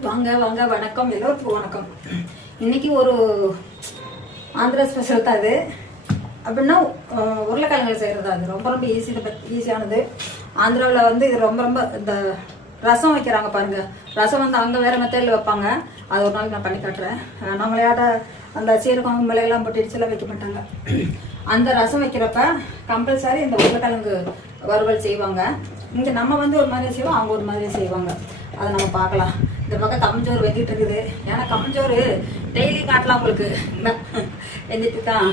வாங்க வாங்க, வணக்கம், எல்லோருக்கும் வணக்கம். இன்னைக்கு ஒரு ஆந்திரா ஸ்பெஷல் தான் அது. அப்படின்னா உருளைக்கிழங்கு செய்கிறது அது ரொம்ப ரொம்ப ஈஸியானது. ஆந்திராவில் வந்து இது ரொம்ப ரொம்ப இந்த ரசம் வைக்கிறாங்க பாருங்க. ரசம் வந்து அங்கே வேற மெத்தடில் வைப்பாங்க. அது ஒரு நாளைக்கு நான் பண்ணி காட்டுறேன். நம்மளையாட்ட அந்த சீரகம் மிளகெல்லாம் போட்டு இடிச்செல்லாம் வைக்க மாட்டாங்க. அந்த ரசம் வைக்கிறப்ப கம்பல்சரி இந்த உருளைக்கிழங்கு வறுவல் செய்வாங்க. இங்கே நம்ம வந்து ஒரு மாதிரி செய்வோம், அவங்க ஒரு மாதிரி செய்வாங்க. அதை நம்ம பார்க்கலாம். இந்த பக்கம் கம்மஞ்சோறு வெட்டிட்டு இருக்குது. ஏன்னா கம்மஞ்சோறு டெய்லி காட்டலாம் உங்களுக்கு வெந்துட்டு தான்.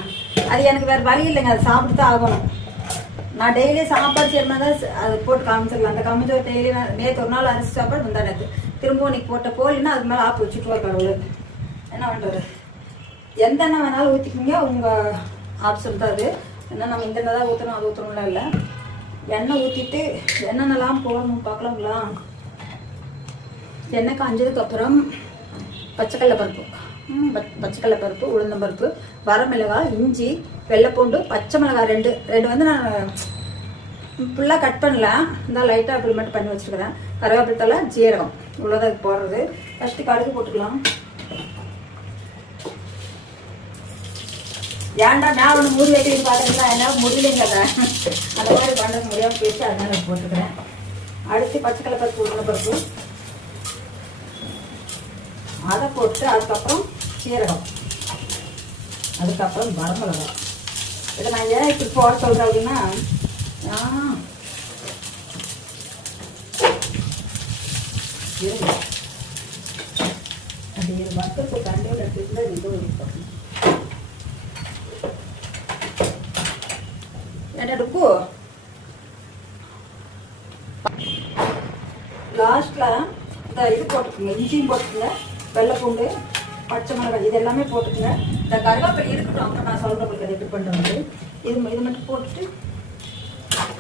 அது எனக்கு வேறு வழி இல்லைங்க, அதை சாப்பிட்டு தான் ஆகணும். நான் டெய்லி சாப்பாடு செய்யணும் தான் அது போட்டு காமிச்சிடலாம். அந்த கம்மஞ்சோறு டெய்லி நேற்று ஒரு நாள் அரிசி சாப்பாடு வந்தா நேற்று திரும்பவும் இன்னைக்கு போட்ட போலின்னா அதுக்கு மேலே ஆப்பு வச்சுட்டு கடவுள் என்ன பண்ணுறது. எந்த எண்ணெய் வேணாலும் ஊற்றிக்கிங்க, உங்கள் ஆப்ஷன் தான் அது. ஏன்னா நம்ம இந்த எண்ணெய் தான் ஊற்றணும் அது ஊற்றணும்லாம் இல்லை. எண்ணெய் ஊற்றிட்டு என்னென்னலாம் போடணும் பார்க்கலாங்களா. எண்ணெய் காஞ்சதுக்கு அப்புறம் பச்சைக்கடலை பருப்பு, உளுந்தம்பருப்பு, வரமிளகாய், இஞ்சி, வெள்ளைப்பூண்டு, பச்சை மிளகாய் ரெண்டு வந்து நான் ஃபுல்லாக கட் பண்ணல. இந்த லைட்டாக அப்படி மட்டும் பண்ணி வச்சுருக்கிறேன். கருவேப்பிலை தழை, ஜீரகம் இவ்வளோதான் இது போடுறது. ஃபஸ்ட்டு கடுகு போட்டுக்கலாம். ஏன்டா நான் ஒன்று மூடி வைக்கிறது பார்த்துக்கலாம், என்னால் முடியலைங்க. அந்த மாதிரி பண்ணுறது முடியாமல் போயிடுச்சு, அதனால போட்டுக்கிறேன். அடுத்து பச்சைக்கடலை பருப்பு, உளுந்தம்பருப்பு அதை போட்டு அதுக்கப்புறம் சீரகம், அதுக்கப்புறம் வரமிளகாய். இதை நான் ஏன் இப்படி போட சொல்கிறேன் அப்படின்னா அது வத்தலுக்கு கண்டிப்பாக எடுத்துட்டு இது எடுப்பு. லாஸ்ட்ல இந்த இது போட்டுக்குங்க, இஞ்சியும் போட்டுக்குங்க, வெள்ளைப்பூண்டு, பச்சை மிளகாய் இது எல்லாமே போட்டுக்குங்க. இந்த கருவேப்பிலை இருக்கட்டும், அப்புறம் நான் சொல்கிறவங்களுக்கு அதை எப்படி பண்ணுறது. இது மட்டும் போட்டுட்டு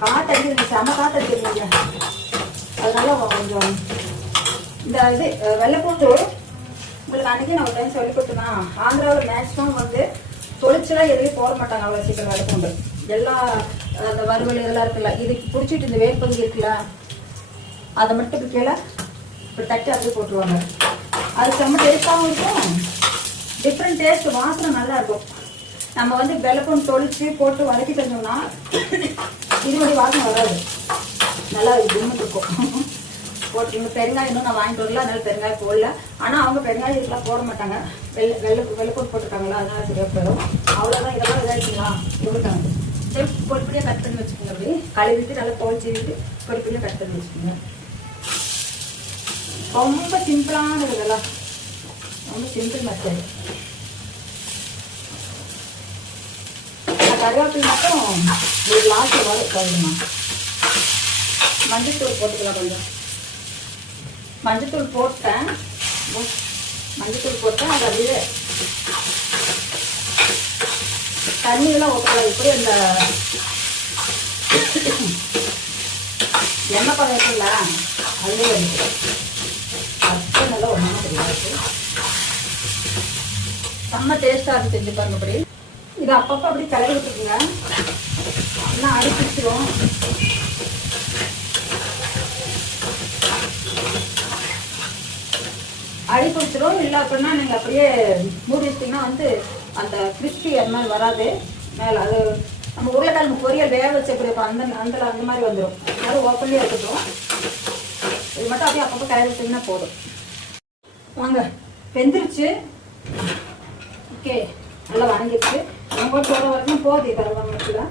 காற்றடிக்க செம காற்றடிக்கிறீங்க. அதனால கொஞ்சம் இந்த இது வெள்ளைப்பூண்டு உங்களுக்கு அன்றைக்கி நான் ஒரு டைம் சொல்லி கொடுத்தேன்னா, ஆந்திராவில் மேக்ஸிமம் வந்து தொழிற்செல்லாம் எதுலேயும் போட மாட்டாங்க அவ்வளோ சீக்கிரம். வெள்ளைப்பூண்டு எல்லா அந்த வறுவல் இதெல்லாம் இருக்குல்ல, இதுக்கு பிடிச்சிட்டு இந்த வேர்ப்பகுதி இருக்குல்ல அதை மட்டும் இப்படி கீழே இப்படி தட்டி அப்படியே போட்டுருவாங்க. அது செம்ம டேஸ்ட்டாகவும் இருக்கும், டிஃப்ரெண்ட் டேஸ்ட், வாசனை நல்லா இருக்கும். நம்ம வந்து வெள்ளைப்பூண்டு தொளிச்சு போட்டு வதக்கி தந்தோம்னா இதுபடி வாசனை வராது, நல்லா கும்முன்னு இருக்கும். போட்டு பெருங்காயம் இன்னும் நான் வாங்கிட்டு வரல, அதனால பெருங்காயம் போடல. ஆனால் அவங்க பெருங்காயம் இதெல்லாம் போட மாட்டாங்க. வெள்ளைப்பூண்டு போட்டுருக்காங்களா, அதனால சரியாக போயிடும். அவ்வளோதான். இதெல்லாம் இதாகிடுங்களா கொடுத்தாங்க. சரி, பொடிப்படியாக கட் பண்ணி வச்சுக்கோங்க. அப்படி கழுவிட்டு நல்லா தோல் செய்துட்டு பொடிப்படியாக கட் பண்ணி வச்சுக்கோங்க. ரொம்ப சிம்பிளானது, இதெல்லாம் ரொம்ப சிம்பிள் மெத்தட். கருவேப்பிலை மட்டும் ஒரு லாஸ்ட்டில் வறுக்கணுமா. மஞ்சத்தூள் போட்டுக்கலாம். கொஞ்சம் மஞ்சத்தூள் போட்டேன். அது அப்படியே தண்ணியெல்லாம் ஊற்றலாம். இப்படி அந்த எண்ணெய் பழம் இருக்குங்களா அதுலேயே வந்து அப்போ நல்லா ஒன்றும் தெரியாது. செம்ம டேஸ்ட்டாக இருக்கு, செஞ்சு பாருங்க. அப்படி இது அப்பப்போ அப்படி கிளறி விட்டுருக்குங்க, இன்னும் அடிப்பிடிச்சிடும். அடிப்பிடிச்சிடும். இல்லை அப்படின்னா நீங்கள் அப்படியே மூடி வச்சிட்டிங்கன்னா வந்து அந்த கிறிஸ்பி அந்த மாதிரி வராது மேலே. அது நம்ம உருளைக்கிழங்கு பொரியல் வேக வச்சு எப்படி அந்த மாதிரி வந்துடும். அது ஓப்பன்லேயே இருக்கட்டும். இது மட்டும் அப்படியே அப்பப்போ கிளறி விட்டிங்கன்னா போதும். வாங்க, வெந்துருச்சு. ஓகே, நல்லா வணங்கிடுச்சு. நம்ம போகிற வரைக்கும் போகுது கருவேப்பிலை.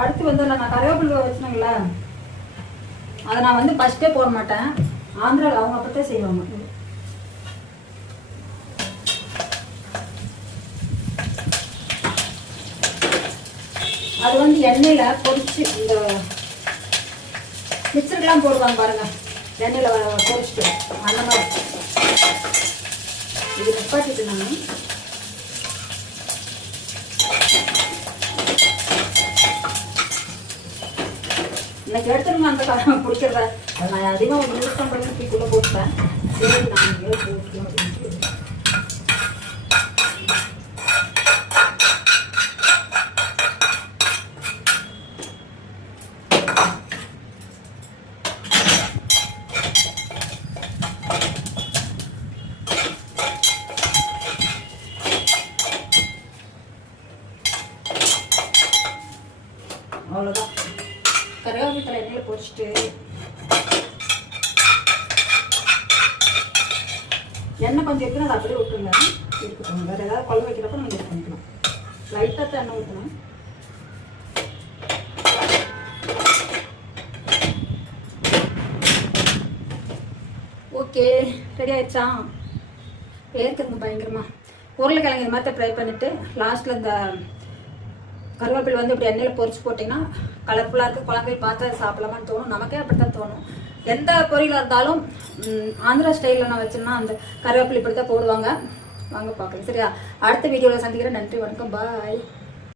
அடுத்து வந்து நான் கருவேப்பிலை வச்சுனாங்களே, அதை நான் வந்து ஃபஸ்ட்டே போட மாட்டேன். ஆந்திராவில் அவங்க அப்போத்தே செய்வாங்க. அது வந்து எண்ணெயில் பொரிச்சு இந்த மிக்சருக்கெல்லாம் போடுவாங்க பாருங்க, எண்ணெயில் பொரிச்சுட்டு அந்த மாதிரி. இது நிப்பாட்டிட்டு நான் இன்னைக்கு எடுத்துருங்க அந்த காரம் பிடிக்கிறத. அதை நான் அதிகமாக யூஸ் பண்ணுறதுன்னு தீக்குள்ளே போட்டுப்பேன். சரி, நான் போட்டுக்கணும் அப்படின்ட்டு. பொரிச்சிட்டு எண்ணெய் கொஞ்சம் இருக்குன்னு அதை அப்படியே விட்டுருங்க. இருக்கட்டும், வேறு ஏதாவது குழம்பு வைக்கிறப்ப நம்ம யூஸ் பண்ணிக்கலாம். லைட்டாக தான் எண்ணெய் ஊற்றணும். ஓகே, ரெடி ஆயிடுச்சா? ஏற்கனவே பயங்கரமா உருளைக்கிழங்கு இது மாதிரி ட்ரை பண்ணிவிட்டு லாஸ்ட்டில் இந்த கருவேப்பிலை வந்து இப்படி எண்ணெயில் பொரிச்சு போட்டிங்கன்னா கலர்ஃபுல்லாக இருக்குது. குழந்தைகள் பார்த்து அதை சாப்பிடலாமான்னு தோணும். நமக்கே அப்படித்தான் தோணும். எந்த பொரியலாக இருந்தாலும் ஆந்திரா ஸ்டைலில் நான் வச்சோம்னா அந்த கருவேப்பிலை இப்படி தான் போடுவாங்க. வாங்க பார்க்கலாம். சரியா? அடுத்த வீடியோவில் சந்திக்கிறேன். நன்றி, வணக்கம், பாய்.